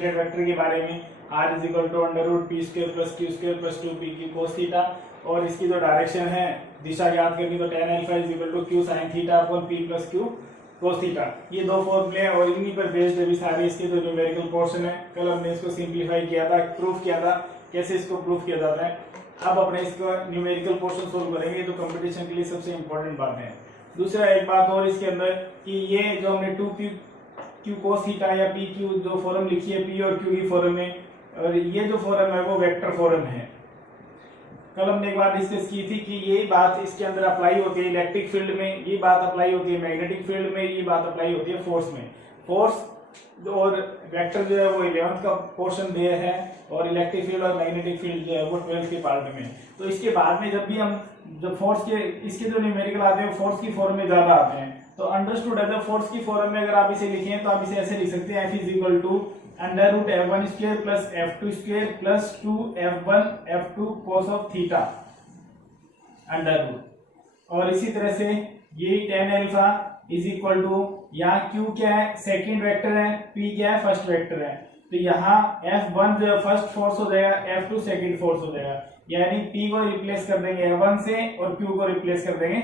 Resultant vector के बारे में, r is equal to under root P square plus Q square plus 2p की cos theta, और इसकी जो डायरेक्शन है दिशा ज्ञात करनी तो tan alpha is equal to q sin theta upon p plus q cos theta. ये दो फॉर्मूले हैं और इन्हीं पर बेस्ड अभी सारे इसके जो न्यूमेरिकल पोर्शन है, कल हमने इसको सिंप्लीफाई किया था, प्रूफ किया था कैसे इसको प्रूफ किया जाता है। अब अपने इसको न्यूमेरिकल पोर्शन सोल्व करेंगे तो कंपटीशन के लिए सबसे इंपॉर्टेंट बात है। दूसरा एक बात और इसके अंदर कि ये जो हमने 2q cos थीटा या pq जो फॉर्म लिखी है p और q की फॉर्म में, और ये जो फॉर्म है वो वेक्टर फॉर्म है। कल हमने एक बार डिस्कस की थी कि यही बात इसके अंदर अप्लाई होती है इलेक्ट्रिक फील्ड में, ये बात अप्लाई होती है मैग्नेटिक फील्ड में, ये बात अप्लाई होती है फोर्स में। फोर्स और वेक्टर जो है वो 11th का पोर्शन दिया है और इलेक्ट्रिक फील्ड और मैग्नेटिक फील्ड जो है वो 12th के पार्ट में। तो इसके बाद में जब भी हम जब फोर्स के इसके जो न्यूमेरिकल आते हैं फोर्स की फॉर्म में ज्यादा आते हैं, तो अंडरस्टूड है जब फोर्स की फॉर्म में अगर आप इसे लिखें तो आप इसे ऐसे लिख सकते हैं, F is equal to under root F1 square plus F2 square plus 2F1 F2 cos of theta under root. और इसी तरह से ये tan alpha is equal to, यहाँ Q क्या है सेकंड वेक्टर है, P क्या है फर्स्ट वेक्टर है, तो यहाँ F1 जो है फर्स्ट फोर्स हो जाएगा, F2 सेकंड फोर्स हो जाएगा, यानी P को रिप्लेस कर देंगे F1 से और Q को रिप्लेस कर देंगे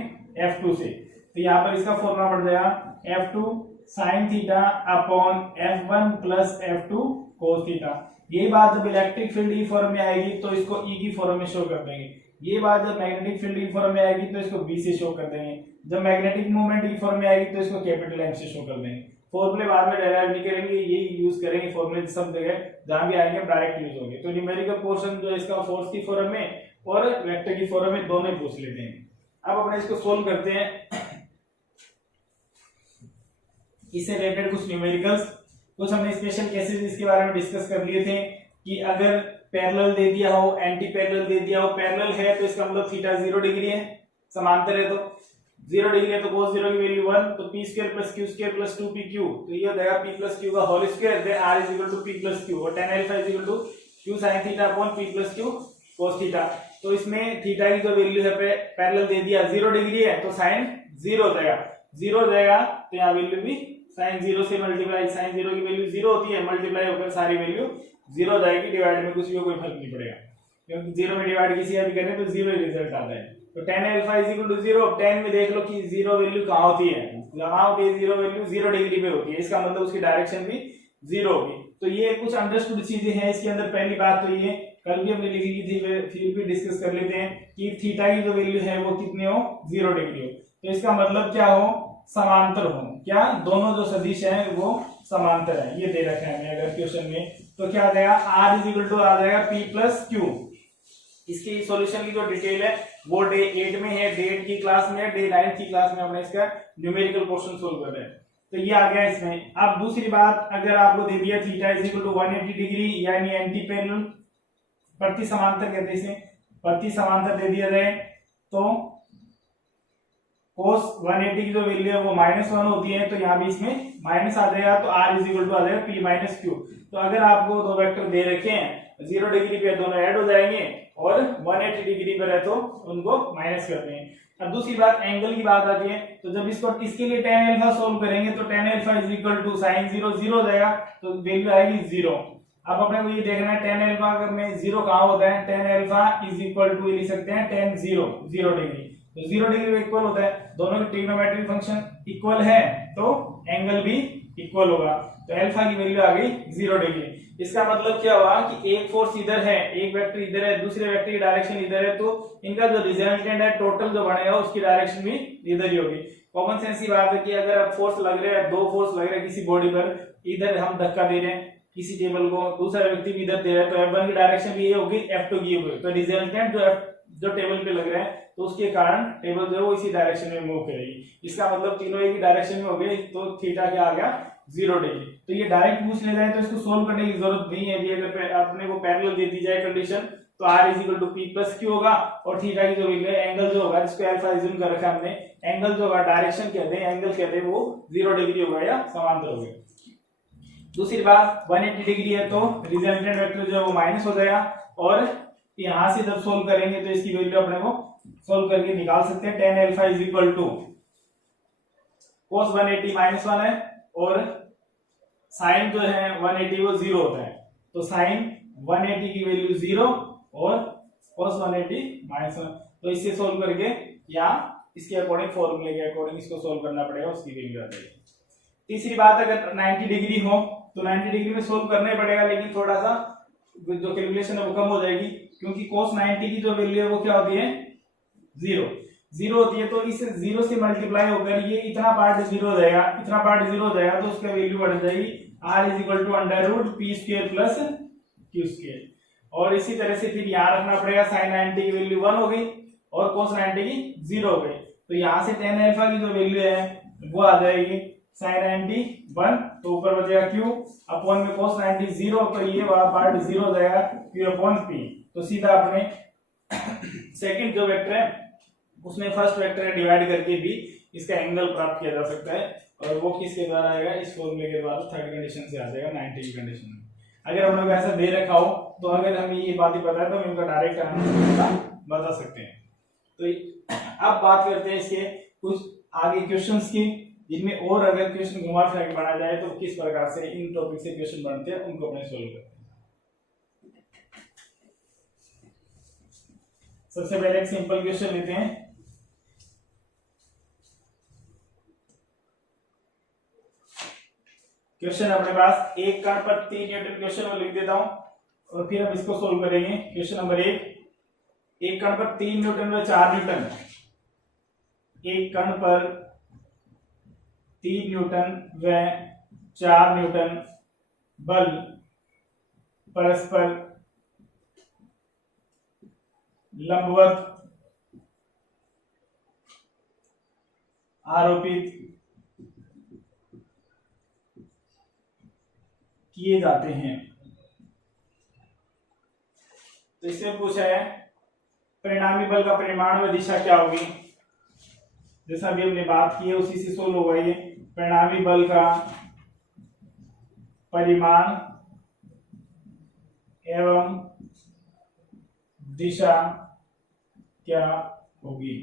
F2 से। तो यहाँ पर इसका फॉर्मूला बढ़ जाएगा F2 sin theta upon F1 plus F2 cos theta. ये बात जब इलेक्ट्रिक फील्ड ई फॉर्म में आएगी तो इसको ई की फॉर्म में शो कर देंगे, ये बात जब मैग्नेटिक फील्ड ई फॉर्म में आएगी तो इसको बी से शो कर देंगे, जब मैग्नेटिक मूवमेंट ई फॉर्म में आएगी तो इसको कैपिटल एम से शो कर देंगे। फॉर्मूले बाद में डेराइव नहीं करेंगे, ये यूज करेंगे फॉर्मूले सब जगह जहां भी आएंगे डायरेक्ट यूज होंगे। तो न्यूमेरिकल पोर्शन जो इसका फोर्स की फॉर्म में और वेक्टर की फॉर्म में दोनों पूछ लेते हैं। अब अपने इसको सोल्व करते हैं। इससे रिलेटेड कुछ न्यूमेरिकल्स, कुछ हमने स्पेशल केसेस इसके बारे में डिस्कस कर लिए थे कि अगर पैरेलल दे दिया हो, एंटी पैरेलल दे दिया हो, पैरेलल है तो इसका मतलब थीटा 0 डिग्री है, समांतर है तो 0 डिग्री है तो cos 0 की वैल्यू 1, तो p square plus q square plus 2pq, तो ये हो जाएगा p प्लस q का whole square, then r is equal to p plus q, और tan alpha is equal to q sin theta upon p plus q cos theta. तो इसमें theta की जो वैल्यू है पैरेलल दे दिया 0 डिग्री है तो sin 0 हो जाएगा, 0 हो जाएगा तो यहाँ वैल्यू भी sin 0 से मल्टीप्लाई, sin 0 की वैल्यू 0 होती है, मल्टीप्लाई होकर सारी वैल्यू 0 हो जाएगी, डिवाइड में कुछ भी कोई फर्क नहीं पड़ेगा क्योंकि 0 में डिवाइड किसी भी करें तो 0 ही रिजल्ट आता है। तो tan alpha is equal to 0, tan में देख लो कि 0 वैल्यू कहाँ होती है, कहाँ होती है 0 वैल्यू 0 डिग्री पे होती है, इसका मतलब उसकी डायरेक्शन भी 0 होगी। तो ये कुछ अंडरस्टूड चीजें हैं इसके अंदर। पहली बात तो ये कल भी हमने लिखी थी, फिर भी डिस्कस कर लेते हैं कि थीटा की जो वैल्यू है वो कितनी हो, 0 डिग्री हो, तो इसका मतलब क्या हो, समांतर हो, क्या दोनों जो सदिश हैं वो समांतर है, ये दे रखा है हमें अगर क्वेश्चन में, तो क्या आ जाएगा r इज इक्वल टू आ जाएगा p प्लस q। इसकी सॉल्यूशन की जो डिटेल है वो डे 8 में है, डे 8 की क्लास में है, डे 9 की क्लास में हमने इसका न्यूमेरिकल क्वेश्चन सोल्व कर रहे हैं, तो ये आ गया इसमें। अब दूसरी बात, अगर आपको दे दिया theta is equal to 180 degree यानी एंटी पैरेलल, प्रति समांतर कहते हैं इसे, प्रति समांतर दे दिया जाए तो cos 180 की जो वैल्यू है वो -1 होती है, तो यहाँ भी इसमें माइनस आ जाएगा, तो r इज इक्वल टू आ जाएगा p माइनस q। तो अगर आपको दो वेक्टर दे रखे हैं 0 डिग्री पे दोनों ऐड हो जाएंगे और 180 डिग्री पर है तो उनको माइनस करते हैं। अब दूसरी बात एंगल की बात आती है, तो जब इसको इसके लिए tan अल्फा सोल्व करेंगे तो tan alpha is equal to sin 0 0 हो जाएगा, तो वैल्यू आएगी 0। अब अपने को ये देखना है tan अल्फा अगर में 0 कहाँ होता है, tan alpha is equal to लिख सकते हैं tan 0 0 डिग्री, तो 0 डिग्री में इक्वल होता है, दोनों की ट्रिग्नोमेट्रिक फंक्शन इक्वल है तो एंगल भी इक्वल होगा, तो अल्फा की वैल्यू आ गई 0 डिग्री। इसका मतलब क्या हुआ कि एक फोर्स इधर है, एक वेक्टर इधर है, दूसरे वेक्टर की डायरेक्शन इधर है, तो इनका जो रिजल्टेंट है टोटल जो बनेगा उसकी डायरेक्शन भी इधर ही होगी। कॉमन सेंस की बात है कि अगर अब फोर्स लग रहे हैं, दो फोर्स लग रहे हैं किसी बॉडी पर, इधर हम धक्का दे रहे हैं किसी टेबल को, दूसरा व्यक्ति भी इधर दे रहा है, तो F1 की डायरेक्शन भी ये होगी, F2 की होगी, तो रिजल्टेंट जो टेबल पे लग रहा है तो उसके कारण टेबल जो है वो इसी डायरेक्शन में मूव करेगी। इसका मतलब तीनों एक ही डायरेक्शन में हो गए, तो थीटा क्या आ गया 0 डिग्री। तो ये डायरेक्ट पूछ ले जाए तो इसको सोल्व करने की जरूरत नहीं है, अगर अपने को पैरेलल दे दी जाए कंडीशन तो r is equal to p plus q होगा, और थीटा की जो वैल्यू है एंगल जो होगा जिसको अल्फा अज्यूम कर रखा है हमने, एंगल जो होगा डायरेक्शन कहते हैं, एंगल कहते हैं वो 0 डिग्री होगा या समांतर होगा। दूसरी बात 180 डिग्री है तो रिजल्टेंट वेक्टर जो है वो माइनस हो जाएगा, और यहां से जब सोल्व करेंगे तो इसकी वैल्यू अपने को सोल्व करके निकाल सकते हैं। tan alpha is equal to cos 180 -1 है और साइन जो है 180 वो 0 होता है, तो साइन 180 की वैल्यू 0 और cos 180 -1, तो इससे सोल्व करके या इसके अकॉर्डिंग फॉर्मूले के अकॉर्डिंग इसको सोल्व करना पड़ेगा, उसकी वैल्यू आ जाएगी। तीसरी बात, अगर 90 डिग्री हो तो 90 डिग्री में सोल्व करना ही पड़ेगा, लेकिन थोड़ा सा जो कैलकुलेशन है वो कम हो जाएगी, क्योंकि cos 90 की जो वैल्यू है वो क्या होती है 0 होती है, तो इस 0 से मल्टीप्लाई होकर ये इतना पार्ट 0 हो जाएगा, इतना पार्ट 0 हो जाएगा, तो उसका वैल्यू बढ़ जाएगी r = √p² + q²। और इसी तरह से फिर यहाँ रखना पड़ेगा, sin 90 की वैल्यू 1 हो गई और cos 90 की 0 हो गई, तो यहाँ से tan अल्फा की जो वैल्यू है वो आ जाएगी sin 90 1, तो ऊपर बचेगा q अपॉन में cos 90 0, तो ये वाला पार्ट 0 हो जाएगा q/p। तो सीधा अपने सेकंड जो वेक्टर है उसमें फर्स्ट वेक्टर डिवाइड करके भी इसका एंगल प्राप्त किया जा सकता है, और वो किसके द्वारा आएगा, इस फॉर्मूले के द्वारा, थर्ड कंडीशन से आ जाएगा 90 की कंडीशन में। अगर हम लोग ऐसा दे रखा हो तो अगर हमें ये बात ही पता है तो हम इनका डायरेक्ट आंसर बता सकते हैं। तो अब बात करते हैं इसके कुछ आगे क्वेश्चंस की, जिनमें और अगर क्वेश्चन घुमा फिरा के पढ़ा जाए तो किस प्रकार से इन टॉपिक से क्वेश्चन बनते हैं, उनको अपने सोल्व करते हैं। सबसे पहले एक सिंपल क्वेश्चन लेते हैं। क्वेश्चन अपने पास, एक कण पर 3 न्यूटन, क्वेश्चन में लिख देता हूं और फिर हम इसको सोल्व करेंगे। क्वेश्चन नंबर 1, एक कण पर 3 न्यूटन व 4 न्यूटन, एक कण पर 3 न्यूटन व 4 न्यूटन बल परस्पर लंबवत आरोपित किए जाते हैं। तो इसमें पूछा है परिणामी बल का परिमाण व दिशा क्या होगी। जैसा अभी हमने बात की है उसी से सोल्व होगा ये। परिणामी बल का परिमाण एवं दिशा क्या होगी।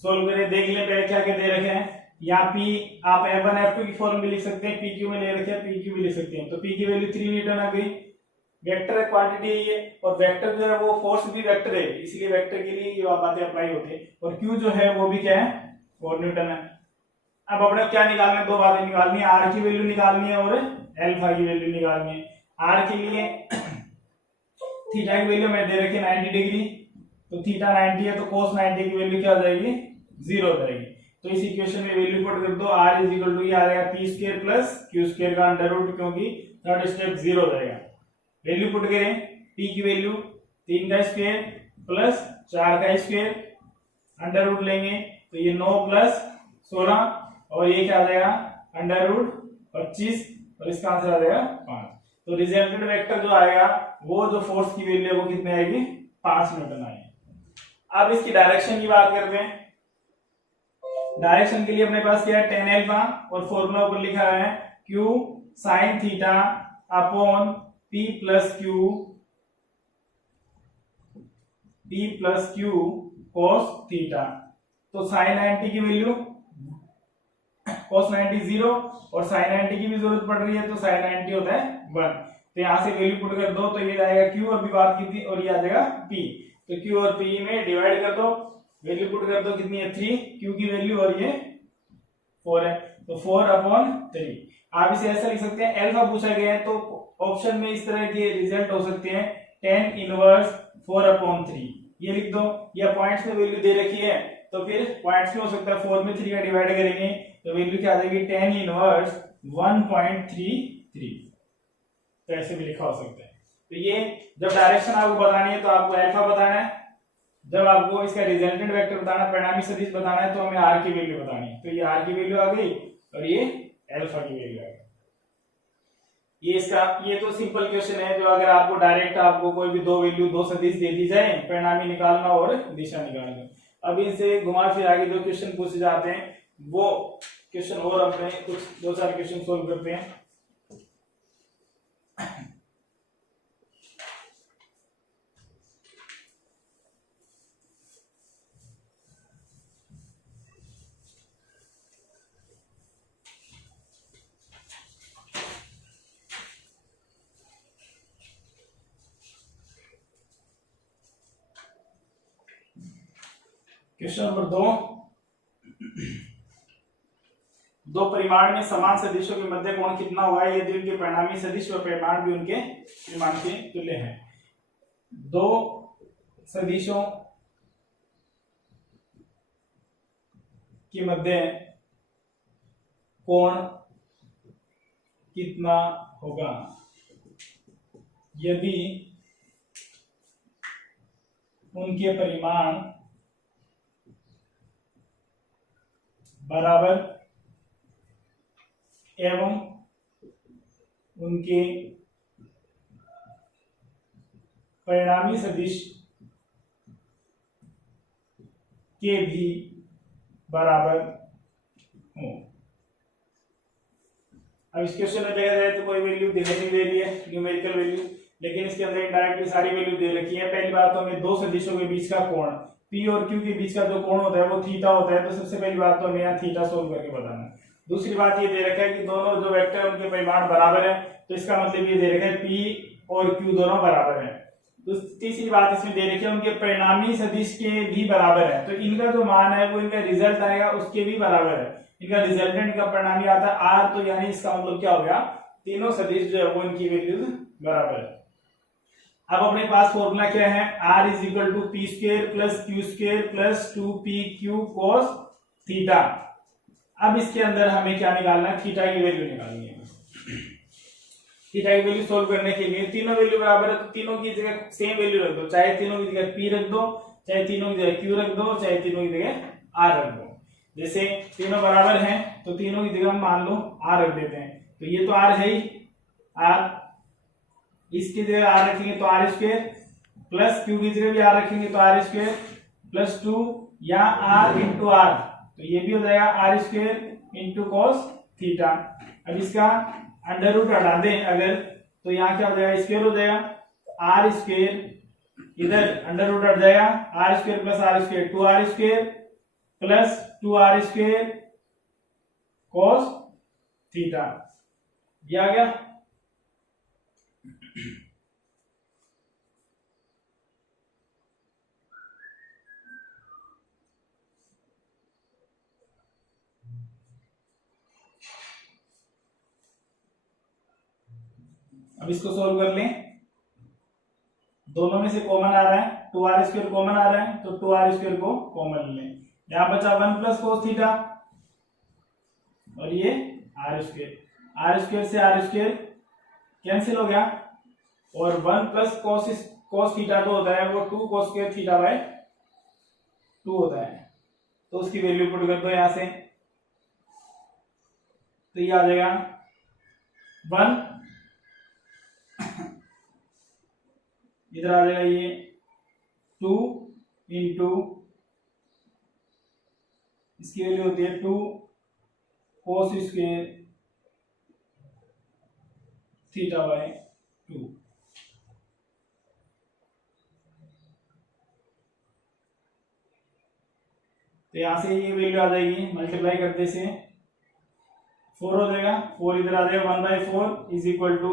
सोल्व करें, देख लें पहले क्या क्या दे रखे हैं। यहाँ P आप F1 F2 की फॉर्म में लिख सकते हैं, PQ में ले रखे हैं, PQ भी लिख सकते हैं। तो P की वैल्यू 3 न्यूटन आ गई, वेक्टर क्वांटिटी है ये, और वेक्टर जो है वो फोर्स भी वेक्टर है, इसलिए वेक्टर के लिए ये बातें अप्लाई होती है। और Q जो है वो भी क्या है 4 न्यूटन है। अब अपने क्या निकालना है, दो बातें निकालनी है, R की वैल्यू निकालनी है और अल्फा की वैल्यू निकालनी है। R के लिए थीटा की वैल्यू मैं दे रखी है 90 डिग्री, तो थीटा 90 है, तो cos 90 की वैल्यू क्या हो जाएगी 0 हो जाएगी। तो इस इक्वेशन में वैल्यू पुट कर दो, r ये आ जाएगा p² + q² का अंडर रूट, क्योंकि थर्ड स्टेप 0 हो जाएगा। वैल्यू पुट करें, p की वैल्यू 3 का स्क्वायर प्लस 4 का स्क्वायर, अंडर रूट लेंगे तो ये 9 + 16, और ये क्या आ जाएगा अंडर रूट 25, और इसका आंसर आ जाएगा 5। तो रिजल्टेंट वेक्टर जो आएगा वो जो फोर्स की वैल्यू है वो कितने आएगी 5 न्यूटन आएगी। अब इसकी डायरेक्शन की बात करते हैं। डायरेक्शन के लिए अपने पास क्या है tan अल्फा, और फॉर्मूला ऊपर लिखा है q sin theta upon p + q cos theta. तो sin 90 की वैल्यू cos 90 0 और sin 90 की भी जरूरत पड़ रही है, तो sin 90 होता है 1। तो यहां से वैल्यू पुट कर दो, तो ये आएगा q, अभी बात की थी, और ये आ जाएगा p। तो q और p में डिवाइड कर दो, वैल्यू पुट कर दो, कितनी है 3 q की वैल्यू, और ये 4 है, तो 4/3। आप इसे ऐसा लिख सकते हैं, अल्फा पूछा गया है तो ऑप्शन में इस तरह के रिजल्ट हो सकते हैं, tan इनवर्स 4/3 ये लिख दो, या पॉइंट्स में वैल्यू दे रखी है तो फिर पॉइंट्स में हो सकता है 4 में 3 का डिवाइड करेंगे तो वैल्यू क्या आ जाएगी tan इनवर्स 1.33। तो ऐसे भी लिखा हो सकता है। तो ये जब डायरेक्शन आपको बतानी है तो आपको अल्फा बताना है, जब आपको इसका रिजल्टेंट वेक्टर बताना है, परिणामी सदिश बताना है, तो हमें r की वैल्यू बतानी है। तो ये r की वैल्यू आ गई और ये अल्फा की वैल्यू आ गई। ये तो सिंपल क्वेश्चन है, जो अगर आपको डायरेक्ट आपको कोई भी दो वैल्यू दो सदिश दे दी जाए, परिणामी निकालना और दिशा निकालना। अब इनसे घुमा फिर आगे जो क्वेश्चन पूछे जाते हैं वो क्वेश्चन और अपने कुछ 2-4 क्वेश्चन सोल्व करते हैं। क्वेश्चन नंबर 2, दो परिमाण में समान सदिशों के मध्य कोण कितना होगा यदि उनके परिणामी सदिश व परिमाण भी उनके परिमाण के तुल्य हैं। दो सदिशों के मध्य कोण कितना होगा यदि उनके परिमाण बराबर एवं उनके परिणामी सदिश के भी बराबर हो। अब इस क्वेश्चन में देखा जाए तो कोई वैल्यू दिखाई नहीं दे रही है न्यूमेरिकल वैल्यू, लेकिन इसके अंदर इनडायरेक्टली सारी वैल्यू दे रखी है। पहली बात तो हमें दो सदिशों के बीच का कोण P और Q के बीच का जो कोण होता है वो थीटा होता है, तो सबसे पहली बात तो हमें यहाँ थीटा सोल्व करके बताना है। दूसरी बात ये दे रखा है कि दोनों जो वेक्टर उनके परिमाण बराबर है, तो इसका मतलब ये दे रखा है P और Q दोनों बराबर है। तो तीसरी बात इसमें दे रखी है उनके परिणामी सदिश के भी बराबर है, तो इनका जो मान है वो इनका रिजल्ट आएगा उसके भी बराबर है। इनका रिजल्टेंट का परिणामी आता है R, तो यानी इसका मतलब क्या हो गया, तीनों सदिश जो है वो इनकी वैल्यूज बराबर है। अब अपने पास फॉर्मूला क्या है, R is equal to P square plus Q square plus 2pq cos theta. अब इसके अंदर हमें क्या निकालना है, थीटा की वैल्यू निकालनी है। थीटा की वैल्यू सोल्व करने के लिए तीनों वैल्यू बराबर है, तो तीनों की जगह सेम वैल्यू रख दो, चाहे तीनों की जगह p रख दो, चाहे तीनों की जगह q रख दो, चाहे तीनों की जगह r रख दो। जैसे तीनों बराबर हैं तो तीनों की जगह मान लो r रख देते हैं, तो ये तो r है ही r, इसकी जगह r रखेंगे तो r स्क्वायर प्लस q की जगह भी r रखेंगे तो r स्क्वायर प्लस 2 या r इंटू r, तो ये भी हो जाएगा r square into cos theta. अब इसका अंडर रूट हटा दें अगर, तो यहाँ क्या हो जाएगा, स्क्वायर हो जाएगा, r स्क्वायर इधर अंडर रूट हट जाएगा, r square plus r square 2r square plus 2r square cos theta, ये आ गया। अब इसको सोल्व कर लें, दोनों में से कॉमन आ रहा है, 2r स्क्वायर कॉमन आ रहा है, तो 2r स्क्वायर को कॉमन लें। यहां बचा 1 प्लस कोस थीटा और ये r स्क्वायर से r स्क्वायर कैंसिल हो गया, और 1 प्लस कोस थीटा जो होता है वो 2 कोस स्क्वायर थीटा बाय 2 होता है, तो उसकी वैल्यू पुट कर दो यहां से, तो ये आ जाएगा 1, इधर आ जाएगा ये 2 इंटू इसकी वैल्यू होती है 2 कोस स्क्वायर थीटा बाय 2। तो यहां से ये वैल्यू आ जाएगी, मल्टीप्लाई करते से 4 हो जाएगा, 4 इधर आ जाएगा, 1/4 is equal to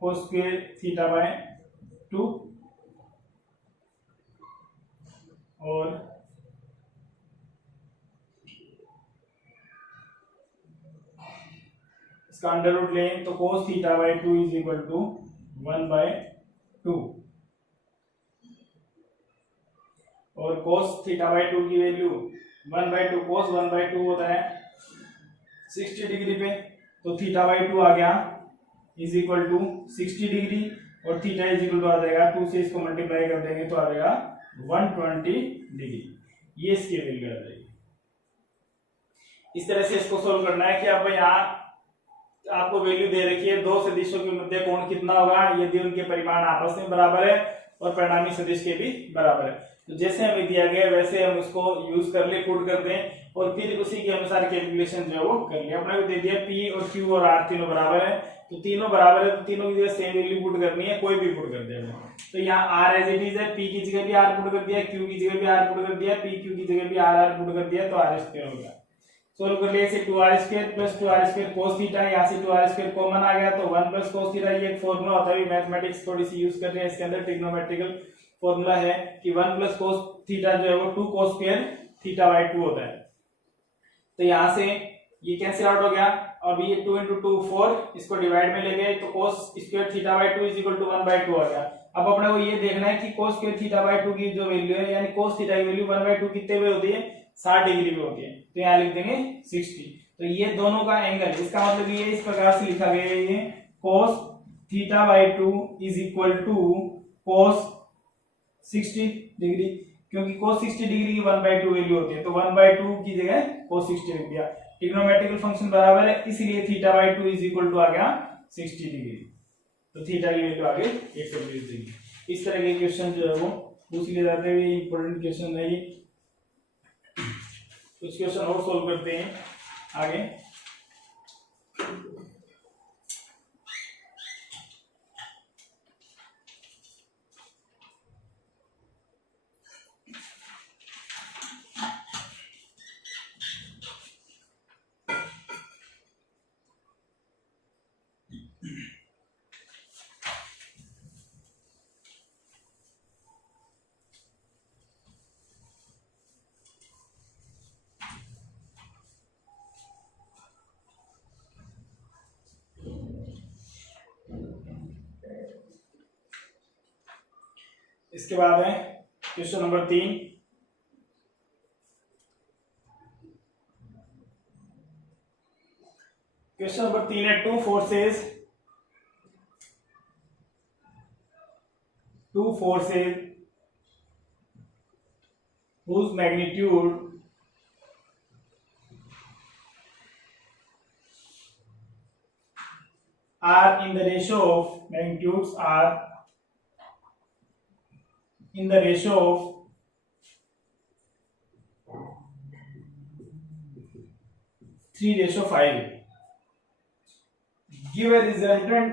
cos square theta by 2, और इसका अंडर रूट लें तो cos theta by 2 is equal to 1/2, और कोस थीटा बाय 2 की वैल्यू 1/2 कोस 1/2 होता है 60 डिग्री पे, तो थीटा बाय 2 आ गया इज इक्वल टू 60 डिग्री, और थीटा इज इक्वल टू आ जाएगा 2 से इसको मल्टीप्लाई कर देंगे तो आ जाएगा 120 डिग्री, ये इसकी वैल्यू आ जाएगी। इस तरह से इसको सोल्व करना है कि अब यहाँ आपको वैल्यू दे रखी है, दो सदिशों के मध्य कोण कितना होगा यदि उनके परिमाण आपस में बराबर है और परिणामी सदिश के भी बराबर है। तो जैसे हमें दिया गया वैसे हम उसको यूज कर ले, पुट कर दें, और फिर उसी के अनुसार कैलकुलेशन जो है वो कर लिया। अपने को दे दिया P और Q और R तीनों बराबर है, तो तीनों बराबर है तो तीनों की जगह सेम वैल्यू पुट करनी है, कोई भी पुट कर देगा। तो यहाँ R एज इट इज है, P की जगह भी R पुट कर दिया, Q की जगह भी R पुट कर दिया, PQ की जगह भी R पुट कर दिया, तो R स्क्वायर हो गया। सोल्व कर लिए, 2r square plus 2r square cos theta, यहाँ से 2r स्क्वायर कॉमन आ गया तो 1 प्लस कोस थीटा, ये एक फॉर्मूला होता है, मैथमेटिक्स थोड़ी सी यूज कर रहे हैं, इसके अंदर ट्रिग्नोमेट्रिकल फॉर्मूला है कि 1 प्लस कोस थीटा जो है वो 2 कोस स्क्वायर थीटा बाई 2 होता है। तो यहां से ये कैंसिल आउट हो गया, अब ये 2 × 2 4, इसको डिवाइड में ले गए तो cos square theta by 2 is equal to 1/2 आ गया। अब अपने को ये देखना है कि cos स्क्वायर थीटा बाई 2 की जो वैल्यू है यानी cos थीटा की वैल्यू 1/2 कितने पे होती है, 60 डिग्री पे होती है, तो यहाँ लिख देंगे 60। तो ये दोनों का एंगल, इसका मतलब ये इस प्रकार से लिखा गया है, ये cos theta by 2 is equal to cos 60 degree, क्योंकि cos 60 डिग्री की 1/2 वैल्यू होती है, तो 1/2 की जगह cos 60 लिख दिया। ट्रिग्नोमेट्रिकल फंक्शन बराबर है, इसलिए theta by 2 is equal to आ गया 60 डिग्री, तो थीटा की वैल्यू आगे 120 डिग्री। इस तरह के क्वेश्चन जो है वो पूछ लिए जाते हैं, इंपॉर्टेंट क्वेश्चन है ये। कुछ क्वेश्चन और सोल्व करते हैं आगे। इसके बाद है क्वेश्चन नंबर 3। क्वेश्चन नंबर 3 है two forces whose magnitude are in the ratio of magnitudes are in the ratio of 3:5. Give a resultant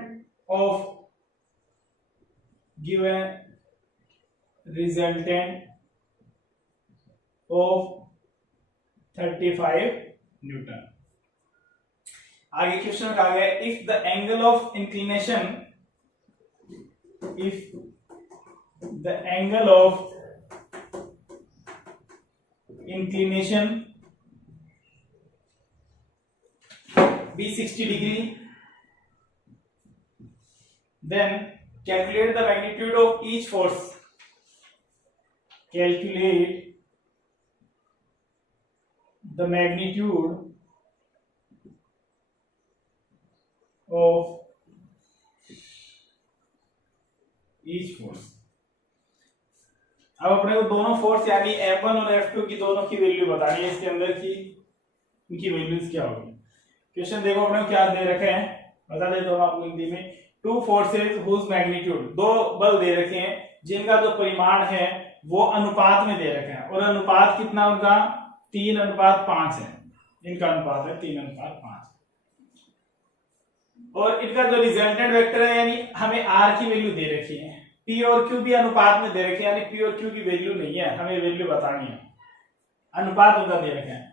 of 35 Newton. आगे क्वेश्चन कहा गया if the angle of inclination be 60 degree, then calculate the magnitude of each force. Calculate the magnitude of each force. अब अपने को दोनों force यानी F1 और F2 की दोनों की वैल्यू बतानी है, इसके अंदर की उनकी वैल्यूज क्या होगी। क्वेश्चन देखो अपने को क्या दे रखे हैं, बता देता हूँ आपको हिंदी में। टू फोर्सेज हुज मैग्नीट्यूड, दो बल दे रखे हैं जिनका जो परिमाण है वो अनुपात में दे रखे हैं, और अनुपात कितना उनका 3:5 है। इनका अनुपात है 3:5, और इनका जो रिजल्टेंट वेक्टर है यानी हमें R की वैल्यू दे रखी है, P और Q भी अनुपात में दे रखे हैं, यानी P और Q की वैल्यू नहीं है, हमें वैल्यू बतानी है, अनुपात उनका दे रखे हैं।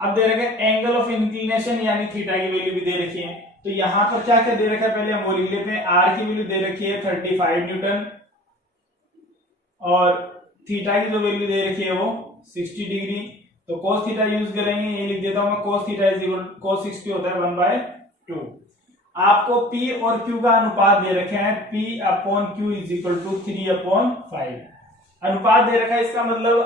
अब दे रखे एंगल ऑफ इंक्लिनेशन यानी थीटा की वैल्यू भी दे रखी है, तो यहां पर क्या क्या दे रखा है पहले हम वो लिख लेते हैं। R की वैल्यू दे रखी है 35 न्यूटन, और थीटा की जो वैल्यू दे रखी है वो 60 डिग्री, तो cos थीटा यूज करेंगे, ये लिख देता हूं मैं, cos theta is equal cos 60 होता है 1/2। आपको P और Q का अनुपात दे रखे हैं, P/Q इज इक्वल टू 3/5 अनुपात दे रखा है, इसका मतलब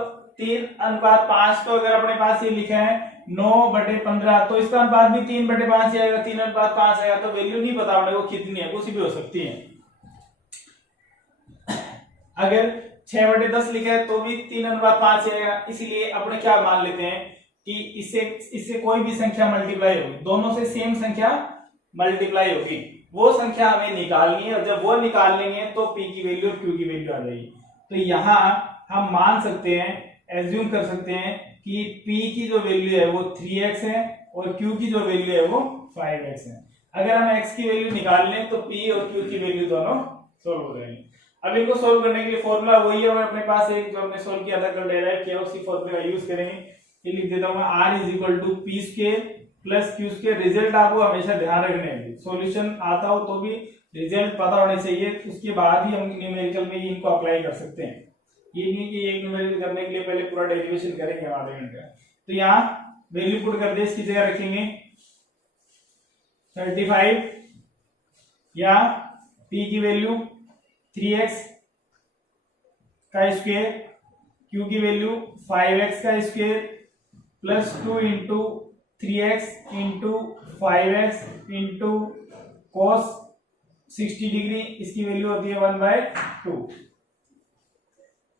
3:5। तो अगर अपने पास ये लिखा है 9/15, तो इसका अनुपात भी 3/5 आएगा, 3:5 आएगा, तो वैल्यू नहीं पता अपने को कितनी है, कुछ भी हो सकती है। अगर 6/10 लिखा है तो भी 3:5 आएगा, इसीलिए अपने क्या मान लेते हैं कि इससे कोई भी संख्या मल्टीप्लाई होगी, दोनों से सेम संख्या मल्टीप्लाई होगी, वो संख्या हमें निकालनी है, और जब वो निकाल लेंगे तो P की वैल्यू और Q की वैल्यू आ जाएगी। तो यहां हम मान सकते हैं, एज्यूम कर सकते हैं कि P की जो वैल्यू है वो 3x है और Q की जो वैल्यू है वो 5x है। अगर हम x की वैल्यू निकाल लें तो P और Q की वैल्यू दोनों सोल्व हो जाएंगे। अब इनको सोल्व करने के लिए फॉर्मूला वही है, और अपने पास एक जो हमने सोल्व किया था कल डेराइव किया, उसी फॉर्मूले का यूज करेंगे। ये लिख देता हूं मैं, R is equal to P square plus Q square. Result आपको हमेशा ध्यान रखने हैं, सॉल्यूशन आता हो तो भी रिजल्ट पता होने चाहिए, उसके बाद ही हम न्यूमेरिकल में इनको अप्लाई कर सकते हैं। ये नहीं कि एक न्यूमेरिकल करने के लिए पहले पूरा डेरिवेशन करेंगे आधे घंटे। तो यहाँ वैल्यू पुट कर दे, इसकी जगह रखेंगे 35 या p की वैल्यू 3x का स्क्वायर, q की वैल्यू 5x का square plus 2 into 3x into 5x into cos 60 degree, इसकी वैल्यू होती है 1/2।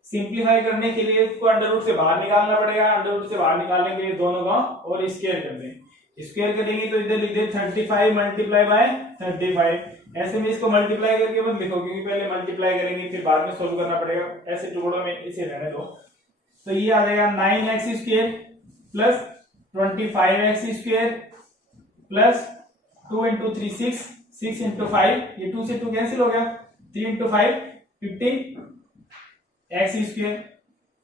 सिंप्लीफाई करने के लिए इसको अंडर रूट से बाहर निकालना पड़ेगा। अंडर रूट से बाहर निकालने के लिए दोनों का और स्क्वायर कर दें। स्क्वायर करेंगे तो इधर लिखे 35 मल्टीप्लाई बाय 35। ऐसे में इसको मल्टीप्लाई करके मत लिखो, क्योंकि पहले मल्टीप्लाई करेंगे फिर बाद में सोल्व करना पड़ेगा। ऐसे टुकड़ों में इसे रहने दो। तो ये आ जाएगा 9x square plus 25x square plus 2 into 3 6, 6 into 5, ये 2 से 2 कैंसिल हो गया, 3 इंटू 5 15 एक्स स्क्वायर।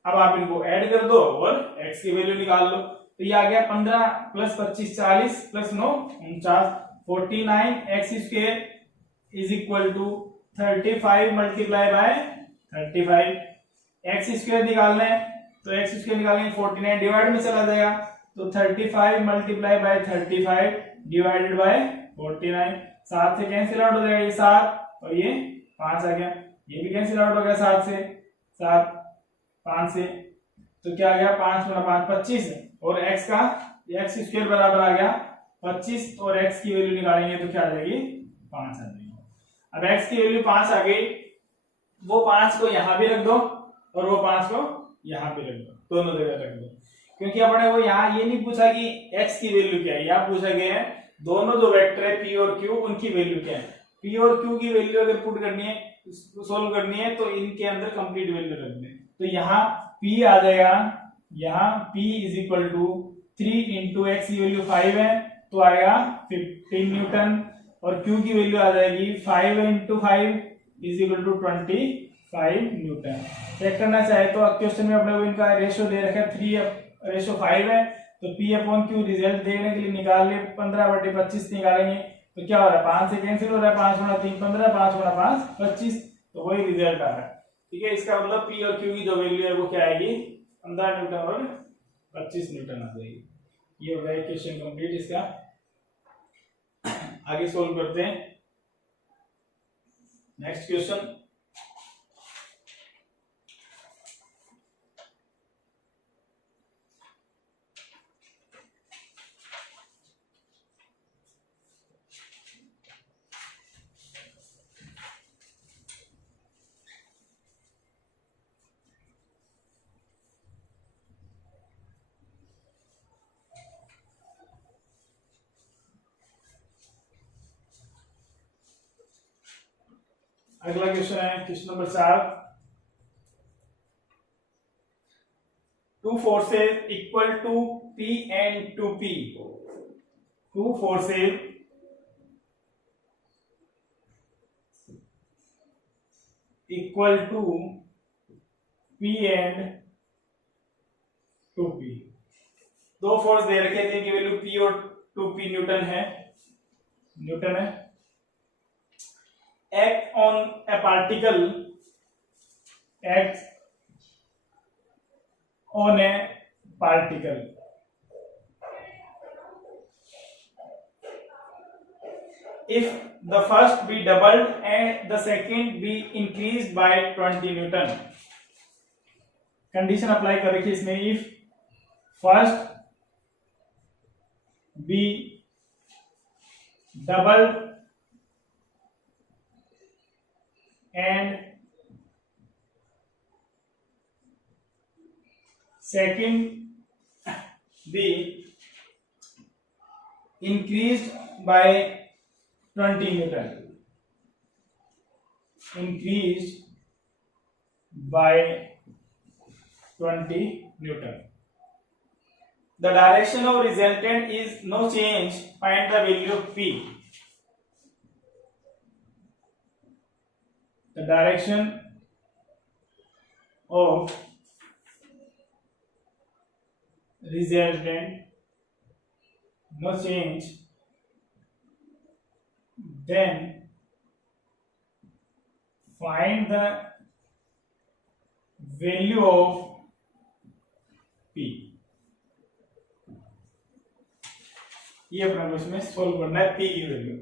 अब आप इनको ऐड कर दो और x की वैल्यू निकाल लो। तो ये आ गया 15 plus 25 40 plus 9 49, 49 X square is equal to 35 multiply by 35। X square निकालना है तो एक्स स्क्वायर निकालेंगे 49 डिवाइड में चला जाएगा, तो 35 मल्टीप्लाई बाय 35 डिवाइडेड बाय 49। 7 से कैंसिल आउट हो जाएगा ये 7 और ये 5 आ गया, ये भी कैंसिल आउट हो गया 7 से 7 5 से, तो क्या आ गया 5 गुना 5 25 और x का x स्क्वायर बराबर आ गया 25 और x की वैल्यू निकालेंगे तो क्या आ जाएगी 5 आ जाएगी। अब x की वैल्यू 5 आ गई, वो 5 को यहाँ भी रख दो और वो 5 को यहाँ पे रख दो, दोनों जगह रख दो, क्योंकि अपने को यहाँ ये नहीं पूछा कि x की वैल्यू क्या है, यहाँ पूछा गया है दोनों जो वेक्टर है p और q उनकी वैल्यू क्या है। p और q की वैल्यू अगर पुट करनी है, सोल्व करनी है, तो इनके अंदर कंप्लीट वैल्यू रख दें। तो यहाँ p आ जाएगा, यहाँ p is equal to 3 into X की वैल्यू 5 है तो आएगा 15 न्यूटन, और q की वैल्यू आ जाएगी 5 into 5 is equal to 25 newton. Check करना चाहे तो क्वेश्चन में अपने को इनका रेशियो दे रखा है 3:5 है, तो p अपॉन q रिजल्ट देखने के लिए निकाल ले 15/25 निकालेंगे तो क्या हो रहा है 5 से कैंसिल हो रहा है, 5 गुना 3 15, 5 गुना 5 25, तो वही रिजल्ट आ रहा है। ठीक है, इसका मतलब p और q की जो वैल्यू है वो क्या आएगी 15 न्यूटन और 25 न्यूटन आ जाएगी। ये हो गया क्वेश्चन कंप्लीट। इसका आगे सोल्व करते हैं। नेक्स्ट क्वेश्चन, अगला क्वेश्चन है question number 4। Two forces equal to P and 2P, two forces equal to P and 2P। दो फोर्स दे रखे थे कि वैल्यू P और 2P न्यूटन है, act on a particle, acts on a particle if the first be doubled and the second be increased by 20 Newton. Condition apply कर रखी इसमें, if first be doubled and second be increased by 20 Newton, increased by 20 Newton. The direction of resultant is no change, find the value of P। The direction of resultant no change, then find the value of P, ये अपना इसमें solve करना है P की value.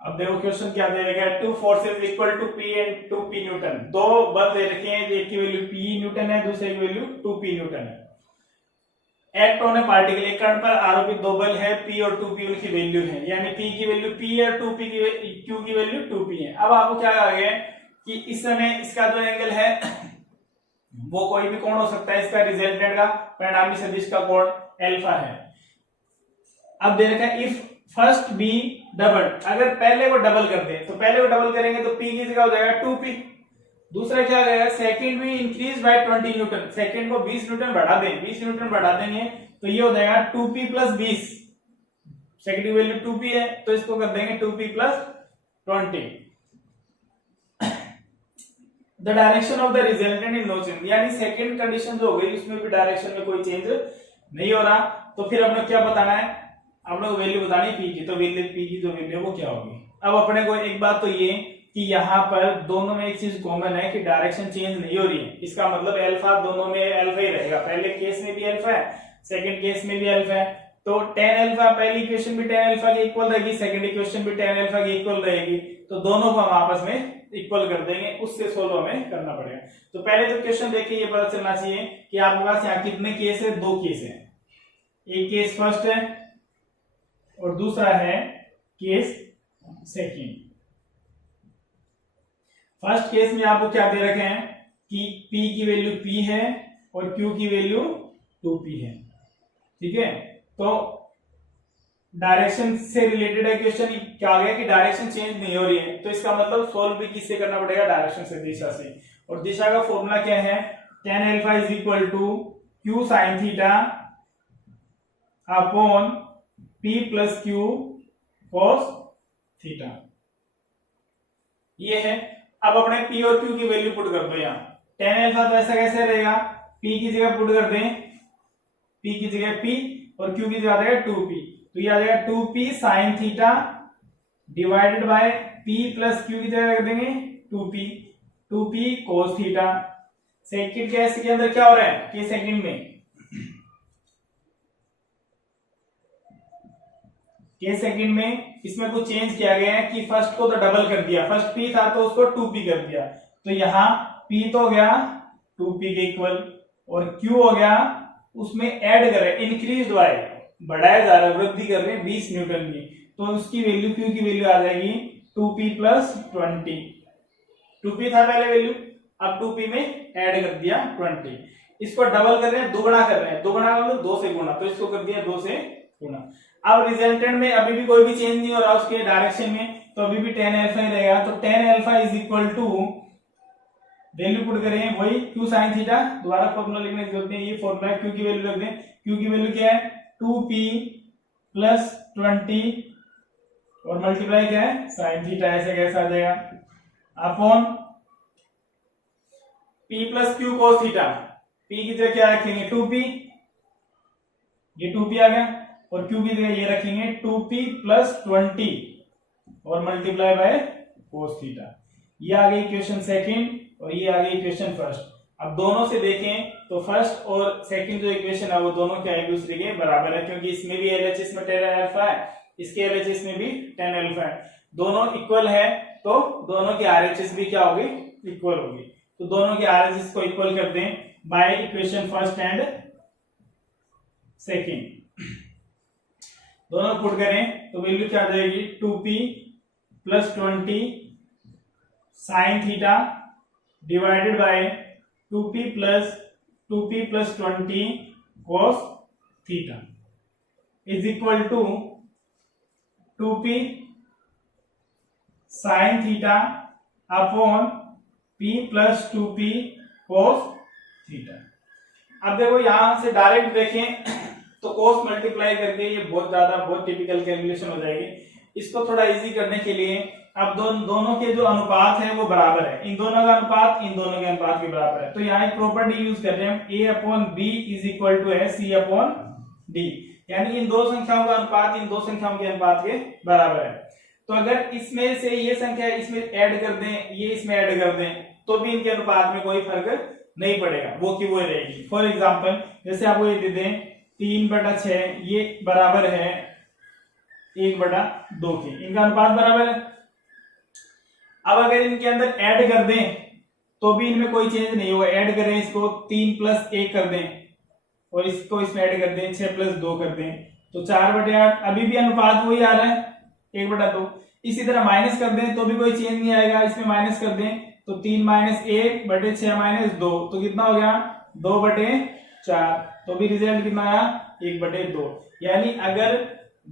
अब देखो question क्या दे रखा है, two forces equal to P and 2P newton. दो बल दे रखे हैं, एक की वैल्यू P न्यूटन है, दूसरे की वैल्यू 2P न्यूटन है। एक्ट ऑन ए पार्टिकल, एक कण पर आरोपित दो बल है P और 2P, उनकी वैल्यू है, यानी P की वैल्यू P है और 2P की Q की वैल्यू 2P है। अब आपको क्या आ गया कि इस समय इसका जो एंगल है वो कोई भी कोण हो सकता है, इसका रिजल्टेंट का परिणामी सदिश का कोण अल्फा है। अब दे रखा है इफ फर्स्ट बी डबल, अगर पहले को डबल कर दे, तो पहले को डबल करेंगे तो P की जगह हो जाएगा 2P। दूसरा क्या हो जाएगा, second be increase by 20 Newton, second को 20 न्यूटन बढ़ा दें, 20 न्यूटन बढ़ा देंगे तो ये हो जाएगा 2P प्लस 20। सेकंड की वैल्यू 2P है तो इसको कर देंगे 2P plus 20। The direction of the resultant in no change, यानी सेकंड कंडीशन जो हो गई उसमें भी डायरेक्शन में कोई चेंज नहीं हो रहा। तो फिर अपने क्या बताना है, अपने को वैल्यू बतानी है P की, तो वैल्यू P की जो वैल्यू है वो क्या होगी। अब अपने को एक बात तो ये कि यहाँ पर दोनों में एक चीज कॉमन है कि डायरेक्शन चेंज नहीं हो रही है, इसका मतलब अल्फा दोनों में अल्फा ही रहेगा। पहले केस में भी अल्फा है, सेकंड केस में भी अल्फा है, तो tan अल्फा पहली इक्वेशन भी tan अल्फा के इक्वल रहेगी, सेकंड इक्वेशन भी tan अल्फा के इक्वल रहेगी, तो दोनों को हम आपस में इक्वल कर देंगे, उससे सोल्व हमें करना पड़ेगा। तो पहले तो क्वेश्चन देखिए, ये पता चलना चाहिए कि आपके पास यहाँ कितने केस है, दो केस है, एक केस फर्स्ट है और दूसरा है केस सेकंड। फर्स्ट केस में आपको क्या दे रखे हैं कि P की वैल्यू P है और Q की वैल्यू 2P है, ठीक है। तो डायरेक्शन से रिलेटेड है क्वेश्चन, क्या आ गया कि डायरेक्शन चेंज नहीं हो रही है, तो इसका मतलब सोल्व भी किससे करना पड़ेगा, डायरेक्शन से, दिशा से। और दिशा का फॉर्मूला क्या है, tan alpha is equal to Q sin theta upon P plus Q cos theta, ये है। अब अपने P और Q की वैल्यू पुट कर दो यहाँ। tan अल्फा तो ऐसा कैसे रहेगा, P की जगह पुट कर दें, P की जगह P और Q की जगह आ जाएगा 2P, तो ये आ जाएगा 2P sin theta divided bye P plus Q की जगह रख देंगे 2P cos theta. Second case के अंदर क्या हो रहा है कि सेकंड में केस सेकंड में इसमें कुछ चेंज किया गया है कि फर्स्ट को तो डबल कर दिया, फर्स्ट P था तो उसको 2P कर दिया, तो यहाँ P तो हो गया 2P के इक्वल और Q हो गया उसमें ऐड कर रहे हैं, इंक्रीज बाय बढ़ाया जा रहा है, वृद्धि कर रहे हैं 20 न्यूटन की, तो उसकी वैल्यू Q की वैल्यू आ जाएगी 2P प्लस 20। 2P था पहले वैल्यू, अब 2P में ऐड कर दिया 20, इसको डबल कर रहे हैं, दुगुना कर रहे हैं, दुगुना मतलब 2 से गुना, तो इसको कर दिया 2 से गुना। अब रिजल्टेंट में अभी भी कोई भी चेंज नहीं हो रहा उसके डायरेक्शन में, तो अभी भी tan अल्फा ही रहेगा, तो tan alpha is equal to value put करें वही Q sin थीटा, दोबारा फॉर्मूला लिखने की जरूरत नहीं, ये फॉर्मूला है, Q की वैल्यू रख दें, Q की वैल्यू क्या है 2P प्लस 20 और मल्टीप्लाई क्या है sin थीटा, ऐसे कैसे आ जाएगा upon P plus Q cos theta, P की जगह क्या रखेंगे 2P, ये 2P आ गया, और Q की जगह ये रखेंगे 2P प्लस 20 और मल्टीप्लाई बाय cos थीटा। ये आ गई इक्वेशन सेकंड और ये आ गई इक्वेशन फर्स्ट। अब दोनों से देखें तो फर्स्ट और सेकंड जो इक्वेशन है वो दोनों क्या एक दूसरे के बराबर है, क्योंकि इसमें भी LHS में tan अल्फा है, इसके LHS में भी tan अल्फा है, दोनों इक्वल है, तो दोनों की RHS भी क्या होगी इक्वल होगी, तो दोनों की RHS को इक्वल कर दें by equation first and second, दोनों पुट करें तो वैल्यू क्या आ जाएगी 2P plus 20 sine theta divided by 2P plus 20 cos theta is equal to 2P sine theta upon P plus 2P cos theta. अब देखो यहां से डायरेक्ट देखें तो cos मल्टीप्लाई करके ये बहुत टिपिकल कैलकुलेशन हो जाएगी। इसको थोड़ा इजी करने के लिए अब दोनों के जो अनुपात है वो बराबर है, इन दोनों का अनुपात इन दोनों के अनुपात के बराबर है। तो यहाँ एक प्रॉपर्टी यूज कर रहे हैं हम, a upon B is equal to है सी अपॉन डी, यानी इन दो संख्याओं का अनुपात इन दो संख्याओं के अनुपात के बराबर है। तो अगर इसमें से ये संख्या इसमें ऐड कर दें, ये इसमें ऐड कर दें, तो भी इनके अनुपात में कोई फर्क नहीं पड़ेगा, वो की वो रहेगी। फॉर एग्जाम्पल जैसे आपको ये दे दें 3/6 ये बराबर है 1/2 के, इनका अनुपात बराबर है। अब अगर इनके अंदर ऐड कर दें तो भी इनमें कोई चेंज नहीं होगा, ऐड करें इसको 3 + 1 कर दें और इसको इसमें ऐड कर दें 6 + 2 कर दें तो 4/8, अभी भी अनुपात वही आ रहा है 1/2। इसी तरह माइनस कर दें तो भी कोई चेंज नहीं आएगा, इसमें माइनस कर दें तो 3 - 1/6 - 2 तो कितना हो गया 2/4, तो भी रिजल्ट कितना आया 1/2। यानी अगर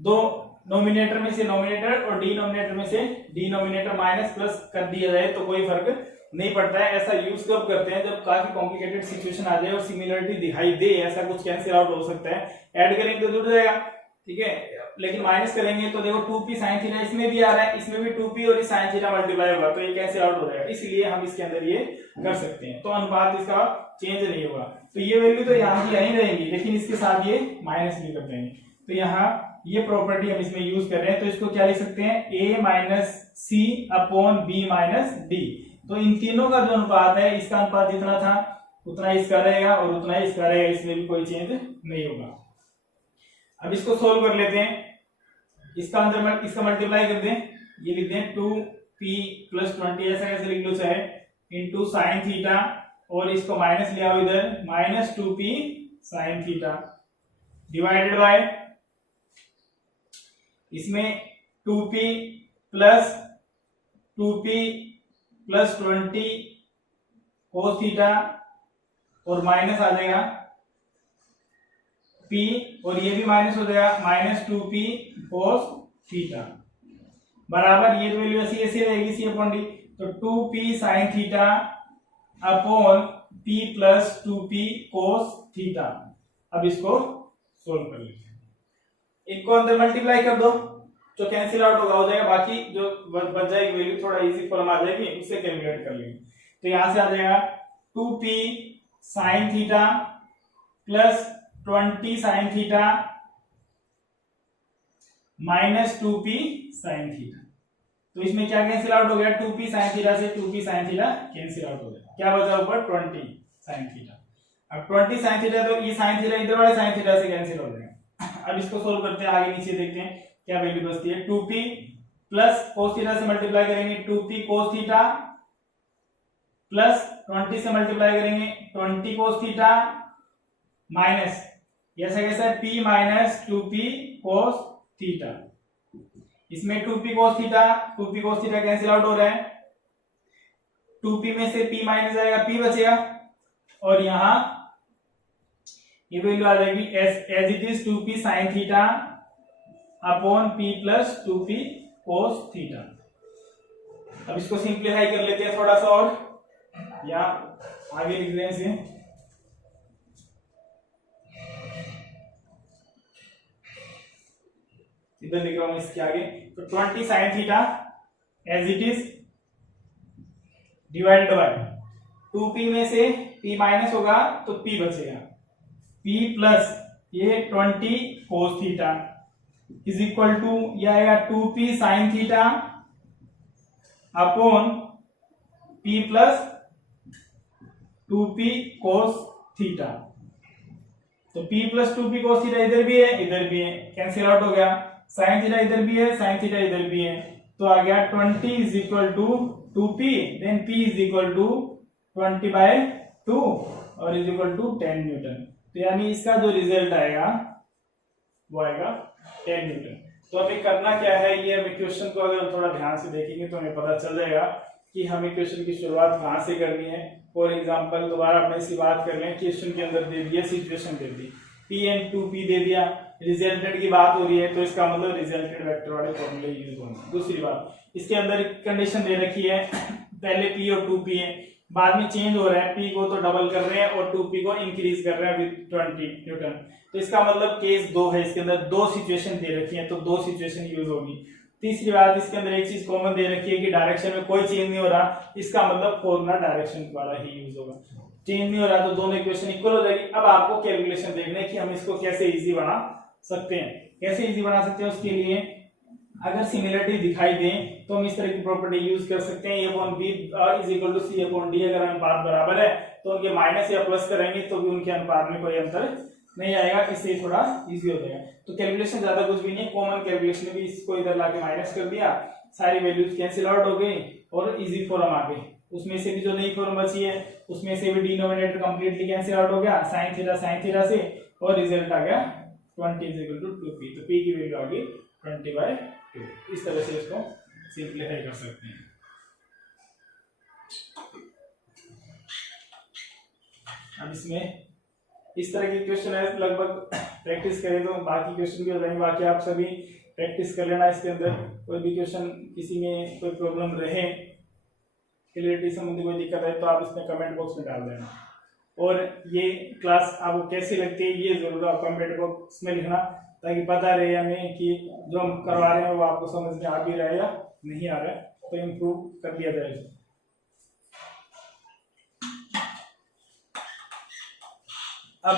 दो नोमिनेटर में से नोमिनेटर और डिनोमिनेटर में से डिनोमिनेटर माइनस प्लस कर दिया जाए तो कोई फर्क नहीं पड़ता है। ऐसा यूज कब करते हैं जब काफी कॉम्प्लिकेटेड सिचुएशन आ जाए और सिमिलरिटी दिखाई दे, ऐसा कुछ कैंसिल आउट हो सकता है। ऐड करेंगे तो जुड़ जाएगा, ठीक है, लेकिन माइनस करेंगे तो देखो 2p sin थीटा इसमें भी आ रहा है, इसमें भी 2p और इस sin थीटा मल्टीप्लाई होगा तो ये कैंसिल आउट हो जाएगा, इसलिए हम इसके अंदर ये कर सकते हैं। तो अनुपात इसका चेंज नहीं होगा, तो ये वैल्यू तो यहाँ की यहीं रहेंगी, लेकिन इसके साथ ये माइनस भी कर देंगे। तो यहाँ ये प्रॉपर्टी हम इसमें यूज कर रहे हैं, तो इसको क्या लिख सकते हैं a - c upon b - d। तो इन तीनों का जो अनुपात है इसका अनुपात जितना था उतना इसका रहेगा और उतना ही इसका रहेगा, इसमें भी कोई चेंज नहीं होगा। अब इसको सोल्व कर लेते हैं, इसका अंदर इसका मल्टीप्लाई कर दें, ये लिख दें 2p + 20 ऐसा कैसे लिख लो चाहे इंटू साइन थीटा और इसको माइनस ले आओ इधर -2p sin theta divided bye इसमें 2p + 20 cos थीटा और माइनस आ जाएगा p और ये भी माइनस हो जाएगा -2p cos थीटा बराबर ये वैल्यू ऐसी रहेगी c अपॉन d। तो 2p sin theta upon p + 2p cos theta. अब इसको सोल्व कर लीजिए, इनको अंदर मल्टीप्लाई कर दो जो कैंसिल आउट होगा हो जाएगा, बाकी जो बच जाएगी वैल्यू थोड़ा इजी फॉर्म आ जाएगी, उससे कैलकुलेट कर लेंगे। तो यहां से आ जाएगा 2p sin theta + 20 sin theta -2p sin theta. तो इसमें क्या कैंसिल आउट हो गया 2p sin थीटा से 2p sin theta cancel out हो गया, क्या बचा ऊपर 20 sin थीटा। अब 20 sin थीटा तो ये sin थीटा इधर वाले sin थीटा से कैंसिल हो जाएगा। अब इसको सोल्व करते हैं, आगे नीचे देखते हैं क्या वैल्यू बचती है। 2p प्लस cos थीटा से मल्टीप्लाई करेंगे 2p cos थीटा प्लस 20 से मल्टीप्लाई करेंगे 20 cos थीटा माइनस ऐसा कैसा है p - 2p cos थीटा। इसमें 2p cos theta cancel out हो रहा है, 2p में से p माइनस जाएगा p बचेगा और यहां ये वैल्यू आ जाएगी as it is 2p sin theta upon p + 2p cos theta. अब इसको सिंप्लीफाई कर लेते हैं थोड़ा सा और, या आगे लिख दें इसे इधर लिख रहा हूं इसके आगे। तो 20 sin theta as it is divided by 2p में से p माइनस होगा तो p बचेगा, p प्लस ये 20 cos theta is equal to ये आएगा 2p sin theta upon p + 2p cos theta. तो p + 2p cos थीटा इधर भी है कैंसिल आउट हो गया, sin थीटा इधर भी है sin थीटा इधर भी है, तो आ गया 20 = 2p देन p = 20/2 और = 10 न्यूटन। तो यानी इसका जो रिजल्ट आएगा वो आएगा 10 न्यूटन। तो हमें करना क्या है, ये हमें क्वेश्चन को अगर थोड़ा ध्यान से देखेंगे तो हमें पता चल जाएगा कि हमें क्वेश्चन की शुरुआत कहां से करनी है। फॉर एग्जांपल दोबारा अपने इसकी बात कर लें, क्वेश्चन के अंदर दे दिया situation they the p and 2p दे दिया, रिजल्टेड की बात हो रही है तो इसका मतलब रिजल्टेड वेक्टर वाले फॉर्मूले यूज होंगे। दूसरी बात, इसके अंदर कंडीशन दे रखी है पहले p और 2p है, बाद में चेंज हो रहा है, p को तो डबल कर रहे हैं और 2p को इंक्रीज कर रहे हैं विद 20 न्यूटन। तो इसका मतलब केस 2 है, इसके अंदर 2 सिचुएशन दे रखी है तो 2 सिचुएशन यूज होगी। तीसरी बात, इसके अंदर एक चीज कॉमन दे रखी है कि डायरेक्शन में कोई चेंज नहीं हो रहा, इसका मतलब फॉर्मूला डायरेक्शन वाला ही यूज होगा। चेंज नहीं हो रहा तो दोनों इक्वेशन इक्वल हो जाएगी। अब आपको कैलकुलेशन देखना है कि हम इसको कैसे इजी बना सकते हैं। कैसे इजी बना सकते हैं, उसके लिए अगर सिमिलरिटी दिखाई दे तो हम इस तरह की प्रॉपर्टी यूज कर सकते हैं, A/B is equal to C/D। अगर अनुपात बराबर है तो उनके माइनस या प्लस करेंगे तो भी उनके अनुपात में कोई अंतर नहीं आएगा, इससे थोड़ा इजी हो जाएगा। तो कैलकुलेशन ज्यादा कुछ भी नहीं, कॉमन कैलकुलेशन भी इसको इधर लाके माइनस कर दिया, सारी वैल्यूज कैंसिल आउट हो गई और इजी फॉर्म आ गई। उसमें से भी जो नई फॉर्म बची है उसमें से भी डिनोमिनेटर कंप्लीटली कैंसिल आउट हो गया, sin थीटा से, और रिजल्ट आ गया 20 इज इक्वल टू 2p। तो p की वैल्यू आ गई 20/2। इस तरह से इसको सिंपलीफाई कर सकते हैं। अब इसमें इस तरह के क्वेश्चन है, लगभग प्रैक्टिस करें तो बाकी क्वेश्चन भी हो जाएंगे। बाकी आप सभी प्रैक्टिस कर लेना। इसके अंदर कोई भी क्वेश्चन किसी में कोई प्रॉब्लम रहे, क्लियरिटी संबंधी कोई दिक्कत है तो आप इसमें कमेंट बॉक्स में डाल देना। और ये क्लास आपको कैसी लगती है ये जरूर आप कमेंट बॉक्स में लिखना, ताकि पता रहे हमें कि जो हम करवा रहे हैं वो आपको समझ में आ भी रहा है या नहीं आ रहा है, तो इम्प्रूव कर दिया जाएगा। अब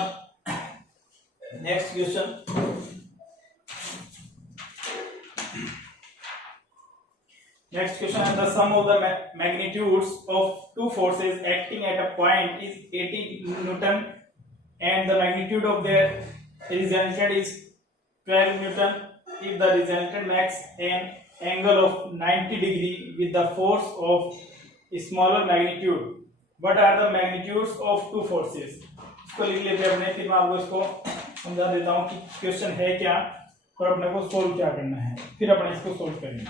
नेक्स्ट क्वेश्चन, है the sum of the magnitudes of two forces acting at a point is 80 Newton and the magnitude of their resultant is 12 Newton. If the resultant makes an angle of 90 degree with the force of smaller magnitude, what are the magnitudes of two forces? इसको लिख लेते हैं अपने, फिर मैं आपको इसको समझा देता हूँ कि क्वेश्चन है क्या और अपने को सोल्व क्या करना है, फिर अपने इसको सोल्व करेंगे।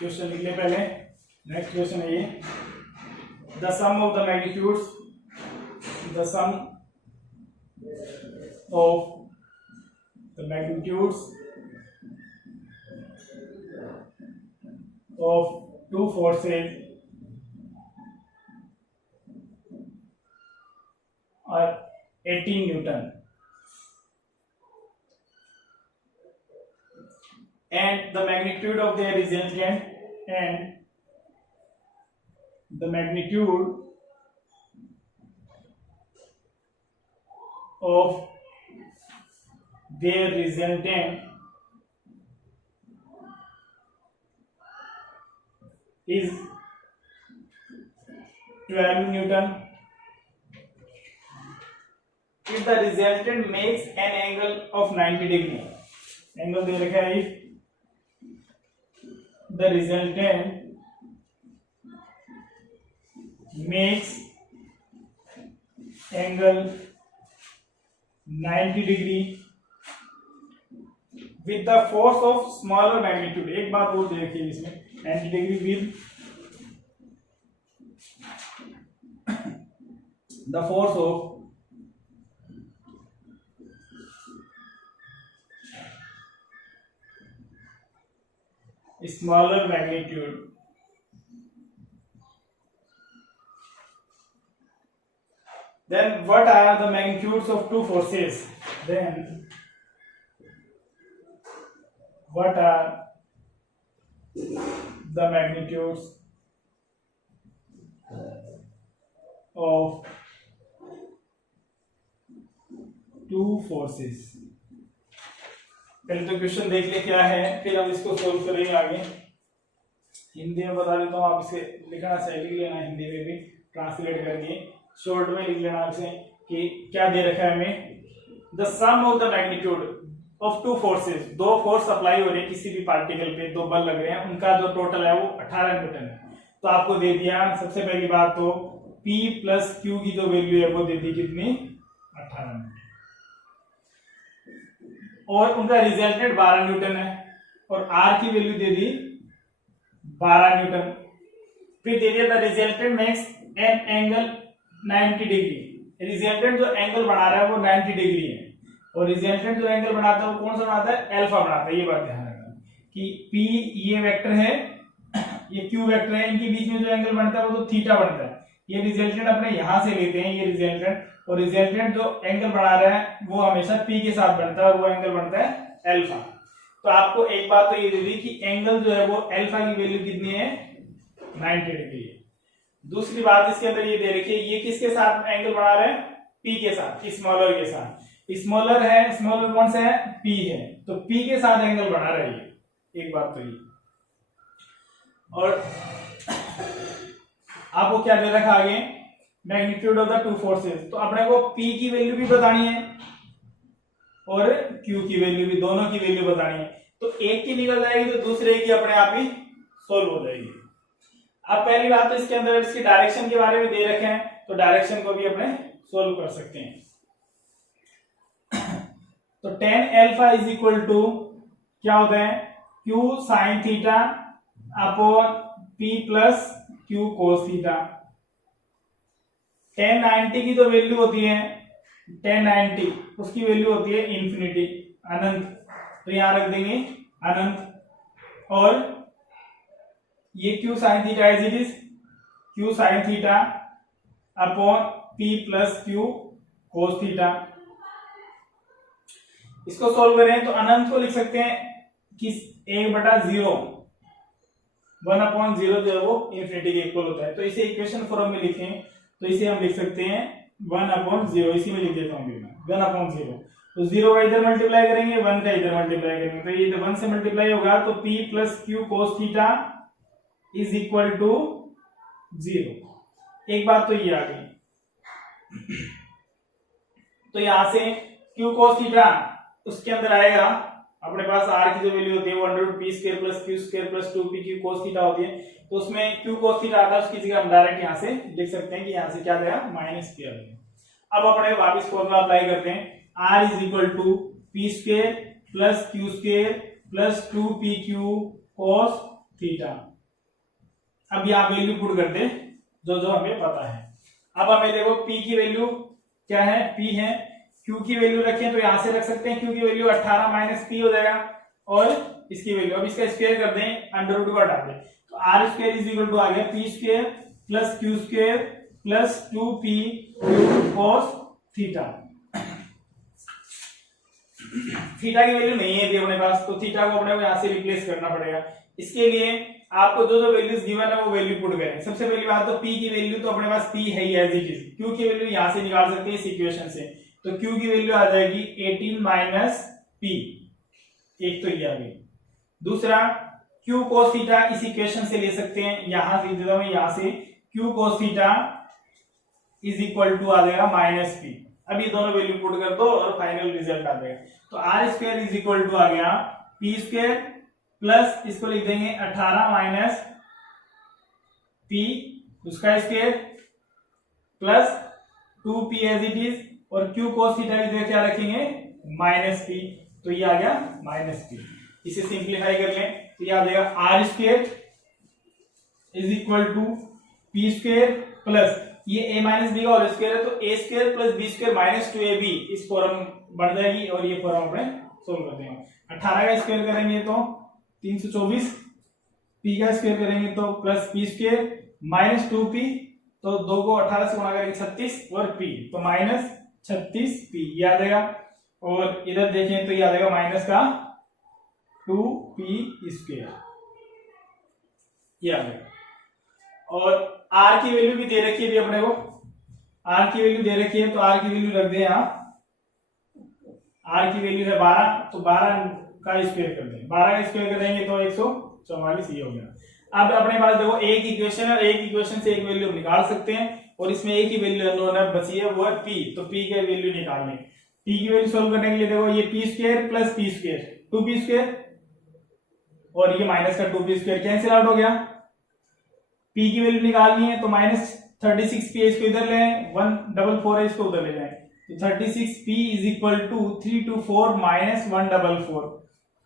क्वेश्चन लिख ले पहले। नेक्स्ट क्वेश्चन है ये, the sum of the magnitudes, the sum of the magnitudes of two forces are 18 Newton and the magnitude of their resultant is 12 Newton. If the resultant makes an angle of 90 degree, angle दे रखा है, if the resultant makes angle 90 degree with the force of smaller magnitude, एक बात और देखिए इसमें, 90 degree with the force of smaller magnitude, then what are the magnitudes of two forces? Then what are the magnitudes of two forces? पहले तो question देख ले क्या है, फिर हम इसको सोल्व करेंगे आगे। हिंदी में बता देता हूँ, आप इसे लिखना चाहिए, लिख लेना हिंदी में भी ट्रांसलेट करके, शॉर्ट में लिख लेना आपसे कि क्या दे रखा है हमें। The sum of the magnitude of two forces, दो फोर्स अप्लाई हो रहे हैं किसी भी पार्टिकल पे, दो बल लग रहे हैं, उनका जो टोटल है वो 18 न्यूटन है। तो आपको दे दिया, सबसे पहली बात तो P प्लस Q की जो वैल्यू है वो दे दी कितनी, 18 न्यूटन, और उनका रिजल्टेंट 12 न्यूटन है, और R की वैल्यू दे दी 12 न्यूटन। फिर दे दिया the resultant makes an angle 90 degree, resultant जो एंगल बना रहा है वो 90 डिग्री है, और रिजल्टेंट जो एंगल बनाता है वो कौन सा बनाता है, अल्फा बनाता है। ये बात ध्यान रखना कि P ये वेक्टर है, ये Q वेक्टर है, इनके बीच में जो एंगल बनता है वो तो थीटा बनता है। ये रिजल्टेंट अपने यहां से लेते हैं, ये रिजल्टेंट, और रिजल्टेंट जो एंगल बना रहा है वो हमेशा P के साथ बनता है, और वो एंगल बनता है अल्फा। तो आपको एक बात तो ये दे दी कि एंगल जो है वो अल्फा की वैल्यू कितनी है, 90 डिग्री है। दूसरी बात इसके अंदर ये दे रखी है, ये किसके साथ एंगल बना रहे हैं, P के साथ, स्मॉलर के साथ। स्मॉलर है, स्मॉलर कौन सा है, P है, तो P के साथ एंगल बना रहा है ये, एक बात तो ये। और आपको क्या दे रखा आगे, magnitude of the two forces, तो अपने को P की वैल्यू भी बतानी है और Q की वैल्यू भी, दोनों की वैल्यू बतानी है। तो एक की निकल जाएगी तो दूसरे की अपने आप ही सोल्व हो जाएगी। अब पहली बात तो इसके अंदर इसकी डायरेक्शन के बारे में दे रखे हैं, तो डायरेक्शन को भी अपने सोल्व कर सकते हैं। तो tan alpha is equal to क्या होता है, Q sin theta upon P plus Q cos theta. tan 90 की जो वैल्यू होती है, tan 90 उसकी वैल्यू होती है इंफिनिटी, अनंत, तो यहां रख देंगे अनंत। और ये Q sin theta as it is Q sin theta upon P plus Q cos theta. इसको सॉल्व करें तो अनंत को लिख सकते हैं कि 1/0, 1/0 जो है वो इंफिनिटी के इक्वल होता है। तो इसे इक्वेशन फॉर्म में लिखें तो इसे हम लिख सकते हैं 1/0, इसी में लिख देता हूं 1/0। तो 0 का इधर मल्टीप्लाई करेंगे, 1 का इधर मल्टीप्लाई करेंगे, तो ये 1 से मल्टीप्लाई होगा, तो P plus Q cos theta is equal to 0। एक बात तो ये आ गई। तो यहां से Q cos थीटा उसके अंदर आएगा अपने पास r की जो वैल्यू होती है वो √p² plus q² plus 2pq cos theta होती है, तो उसमें q cos थीटा आता है, उसकी जगह हम डायरेक्ट यहां से लिख सकते हैं कि यहां से क्या आएगा, -p आ जाएगा। अब अपने वापस फॉर्मूला अप्लाई करते हैं, r is equal to p² plus q² plus 2pq cos theta. अब यहाँ वैल्यू पुट करते जो जो हमें पता है। अब हमें देखो p की वैल्यू क्या है, p है, q की वैल्यू रखें तो यहां से रख सकते हैं, q की वैल्यू 18 माइनस p हो जाएगा, और इसकी वैल्यू अब इसका स्क्वायर कर दें, अंडर रूट को हटा दें, तो r² इज इक्वल टू आ गया p² plus q² plus 2p cos theta. Theta की वैल्यू नहीं है अपने पास, तो थीटा को अपने को यहां से रिप्लेस करना पड़ेगा। इसके लिए आपको जो जो वैल्यूज गिवन है वो वैल्यू पुट करें। सबसे पहली बात तो p की वैल्यू तो अपने पास p है ही एज इट इज, q की वैल्यू यहां से निकाल सकते हैं इस इक्वेशन से, तो q की वैल्यू आ जाएगी 18 माइनस p, एक तो ये आ गई। दूसरा q cos थीटा इस इक्वेशन से ले सकते हैं, यहां लिख देता हूं, यहां से q cos theta is equal to आ जाएगा -p। अब ये दोनों वैल्यू पुट कर दो और फाइनल रिजल्ट आ जाएगा। तो r² इज इक्वल टू आ गया p² प्लस इसको लिख देंगे 18 माइनस p उसका square plus 2p as it is, और q cos थीटा की जगह क्या रखेंगे, -p, तो ये आ गया -p। इसे सिंप्लीफाई कर लें तो ये आ जाएगा r² is equal to p² plus ये a माइनस बी का होल स्क्वायर है, तो a² plus b² minus 2ab इस फॉर्म बढ़ जाएगी, और ये फॉर्म अपने सोल्व करते हैं। 18 का स्क्वायर करेंगे तो 324, p का स्क्वायर करेंगे तो प्लस p² माइनस 2p, तो 2 को 18 से गुणा करेंगे 36, और p तो -36p ये आ जाएगा, और इधर देखें तो ये आ जाएगा माइनस का 2p², ये आ जाएगा। और r की वैल्यू भी दे रखी है, भी अपने को r की वैल्यू दे रखी है, तो r की वैल्यू रख दें यहाँ, r की वैल्यू है 12, तो 12 का स्क्वायर कर दें, 12 का स्क्वायर करेंगे तो 144 ये हो गया। अब अपने पास देखो एक इक्वेशन है, एक इक्वेशन से एक वैल्यू निकाल सकते हैं, और इसमें एक ही वैल्यू अननोन बची है, वो है p, तो p की वैल्यू निकालनी। p की वैल्यू सोल्व करने के लिए देखो ये p² प्लस p², 2p², और ये माइनस का 2p² कैंसिल आउट हो गया। p की वैल्यू निकालनी है तो -36p इसको इधर ले, 144 है इसको उधर ले जाए, तो 36p is equal to 324 minus 144,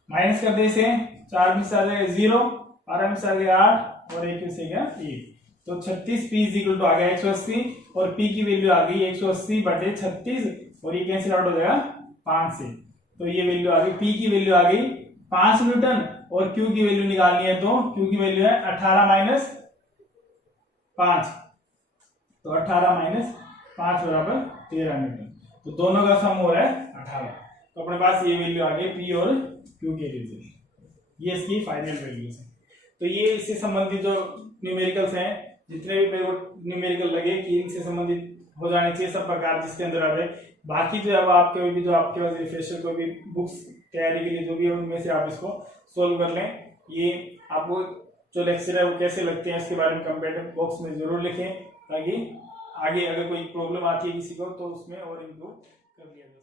minus कर दे इसे, 4 में से आ जाएगा 0, 12 में से आ गया 8, और 1 में से गया 1, तो 36p इज इक्वल टू आ गया 180 और p की वैल्यू आ गई 180 बटे 36 और ये कैंसिल आउट हो जाएगा 5 से। तो ये वैल्यू आ गई, p की वैल्यू आ गई 5 न्यूटन और q की वैल्यू निकालनी है तो q की वैल्यू है 18 माइनस 5, तो 18 माइनस 5 बराबर 13 न्यूटन। तो दोनों का सम हो रहा है 18। तो अपने पास ये वैल्यू आ गई p और q के लिए, ये इसकी फाइनल वैल्यूज है। तो ये इससे संबंधित जो न्यूमेरिकल्स हैं, जितने भी मेरे को न्यूमेरिकल लगे कि इनसे संबंधित हो जाने चाहिए सब प्रकार जिसके अंदर आ रहे। बाकी जो अब आपके भी जो आपके पास रिफ्रेशर को भी बुक्स तैयारी के लिए जो भी है उनमें से आप इसको सोल्व कर लें। ये आपको जो लेक्चर है वो कैसे लगते हैं इसके बारे में कमेंट बॉक्स में जरूर लिखें, ताकि आगे अगर कोई प्रॉब्लम आती है किसी को तो उसमें और इम्प्रूव कर लिया जाए।